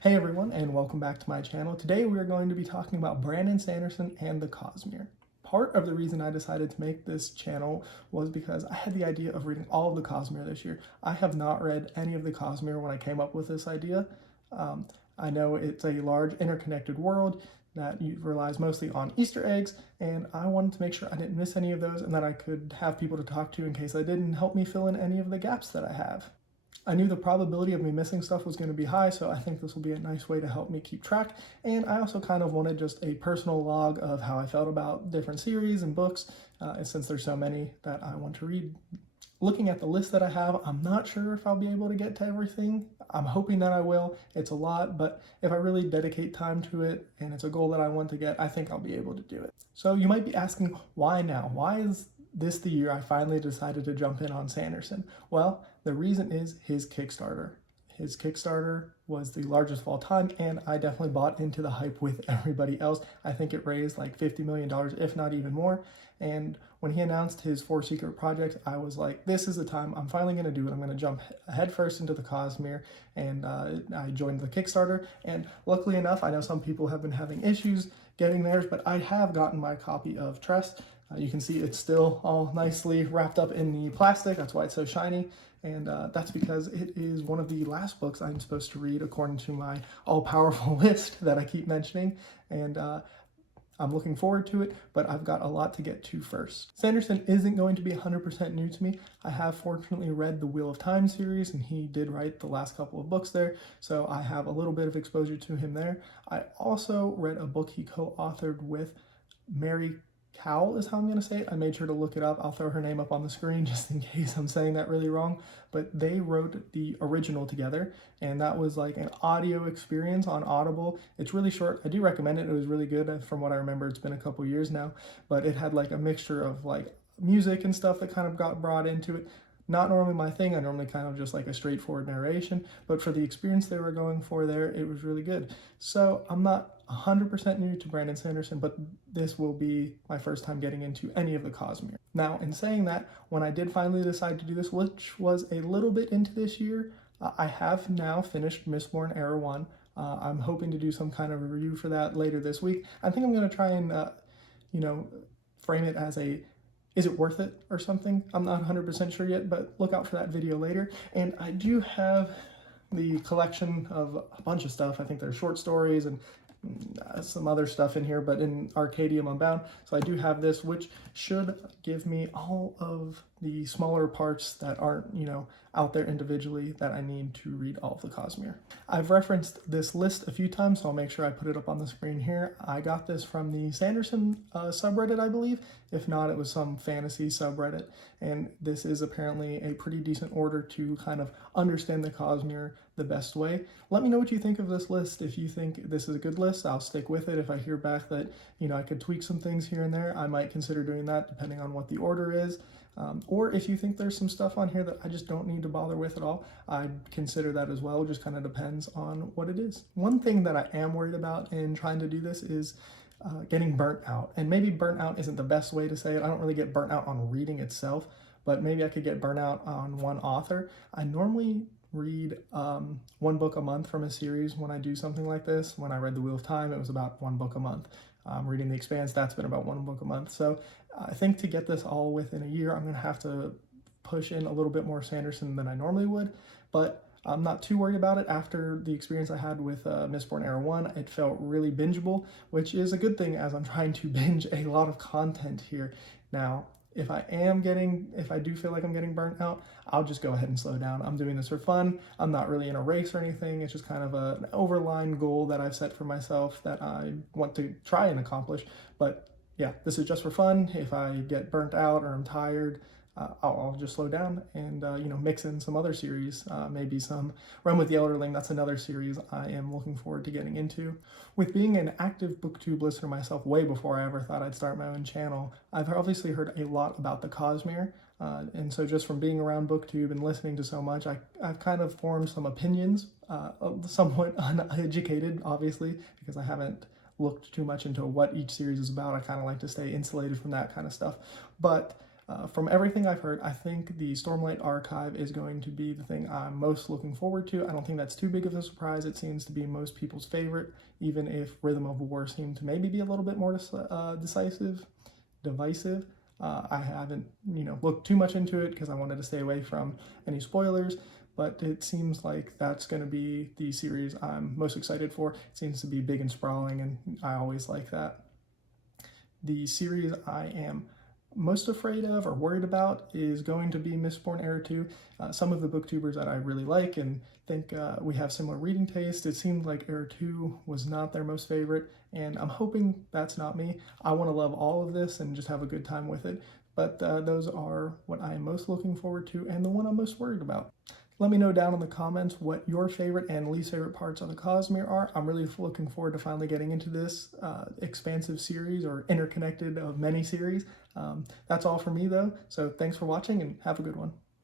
Hey everyone, and welcome back to my channel. Today we are going to be talking about Brandon Sanderson and the Cosmere. Part of the reason I decided to make this channel was because I had the idea of reading all of the Cosmere this year. I have not read any of the Cosmere when I came up with this idea. I know it's a large interconnected world that relies mostly on Easter eggs, and I wanted to make sure I didn't miss any of those and that I could have people to talk to in case I didn't, help me fill in any of the gaps that I have. I knew the probability of me missing stuff was going to be high, so I think this will be a nice way to help me keep track. And I also kind of wanted just a personal log of how I felt about different series and books, since there's so many that I want to read. Looking at the list that I have, I'm not sure if I'll be able to get to everything. I'm hoping that I will. It's a lot, but if I really dedicate time to it and it's a goal that I want to get, I think I'll be able to do it. So you might be asking, why now? Why is this the year I finally decided to jump in on Sanderson? Well, the reason is his Kickstarter. His Kickstarter was the largest of all time, and I definitely bought into the hype with everybody else. I think it raised like $50 million, if not even more. And when he announced his 4 secret projects, I was like, this is the time. I'm finally going to do it. I'm going to jump headfirst into the Cosmere, and I joined the Kickstarter. And luckily enough, I know some people have been having issues getting theirs, but I have gotten my copy of Tress. You can see it's still all nicely wrapped up in the plastic. That's why it's so shiny. And that's because it is one of the last books I'm supposed to read according to my all-powerful list that I keep mentioning. And I'm looking forward to it, but I've got a lot to get to first. Sanderson isn't going to be 100% new to me. I have fortunately read the Wheel of Time series, and he did write the last couple of books there, so I have a little bit of exposure to him there. I also read a book he co-authored with Mary Cowell is how I'm going to say it. I made sure to look it up. I'll throw her name up on the screen just in case I'm saying that really wrong. But they wrote the original together, and that was like an audio experience on Audible. It's really short. I do recommend it. It was really good. From what I remember, it's been a couple years now, but it had like a mixture of like music and stuff that kind of got brought into it. Not normally my thing. I normally kind of just like a straightforward narration, but for the experience they were going for there, it was really good. So I'm not 100% new to Brandon Sanderson, but this will be my first time getting into any of the Cosmere. Now, in saying that, when I did finally decide to do this, which was a little bit into this year, I have now finished Mistborn Era One. I'm hoping to do some kind of review for that later this week. I think I'm going to try and, frame it as a is it worth it or something? I'm not 100% sure yet, but look out for that video later. And I do have the collection of a bunch of stuff. I think there's short stories and some other stuff in here, but in Arcanum Unbounded. So I do have this, which should give me all of the smaller parts that aren't, out there individually that I need to read all of the Cosmere. I've referenced this list a few times, so I'll make sure I put it up on the screen here. I got this from the Sanderson subreddit, I believe. If not, it was some fantasy subreddit. And this is apparently a pretty decent order to kind of understand the Cosmere the best way. Let me know what you think of this list. If you think this is a good list, I'll stick with it. If I hear back that, I could tweak some things here and there, I might consider doing that depending on what the order is. Or if you think there's some stuff on here that I just don't need to bother with at all, I'd consider that as well. It just kind of depends on what it is. One thing that I am worried about in trying to do this is getting burnt out. And maybe burnt out isn't the best way to say it. I don't really get burnt out on reading itself, but maybe I could get burnt out on one author. I normally read one book a month from a series when I do something like this. When I read The Wheel of Time, it was about one book a month. Reading The Expanse, that's been about one book a month. So I think to get this all within a year, I'm going to have to push in a little bit more Sanderson than I normally would, but I'm not too worried about it. After the experience I had with Mistborn Era One, it felt really bingeable, which is a good thing as I'm trying to binge a lot of content here. Now, if I do feel like I'm getting burnt out, I'll just go ahead and slow down. I'm doing this for fun. I'm not really in a race or anything. It's just kind of an overline goal that I've set for myself that I want to try and accomplish. But yeah, this is just for fun. If I get burnt out or I'm tired, I'll just slow down and mix in some other series, maybe some Run with the Elderling. That's another series I am looking forward to getting into. With being an active booktube listener myself way before I ever thought I'd start my own channel, I've obviously heard a lot about the Cosmere, and so just from being around booktube and listening to so much, I've kind of formed some opinions, somewhat uneducated, obviously, because I haven't looked too much into what each series is about. I kind of like to stay insulated from that kind of stuff, but From everything I've heard, I think the Stromlight Archive is going to be the thing I'm most looking forward to. I don't think that's too big of a surprise. It seems to be most people's favorite, even if Rhythm of War seemed to maybe be a little bit more divisive. I haven't, looked too much into it because I wanted to stay away from any spoilers, but it seems like that's going to be the series I'm most excited for. It seems to be big and sprawling, and I always like that. The series I am most afraid of or worried about is going to be Mistborn Era Two. Some of the booktubers that I really like and think we have similar reading taste, it seemed like Era Two was not their most favorite, and I'm hoping that's not me. I want to love all of this and just have a good time with it, but those are what I am most looking forward to and the one I'm most worried about. Let me know down in the comments what your favorite and least favorite parts of the Cosmere are. I'm really looking forward to finally getting into this expansive series, or interconnected of many series. That's all for me though, so thanks for watching and have a good one.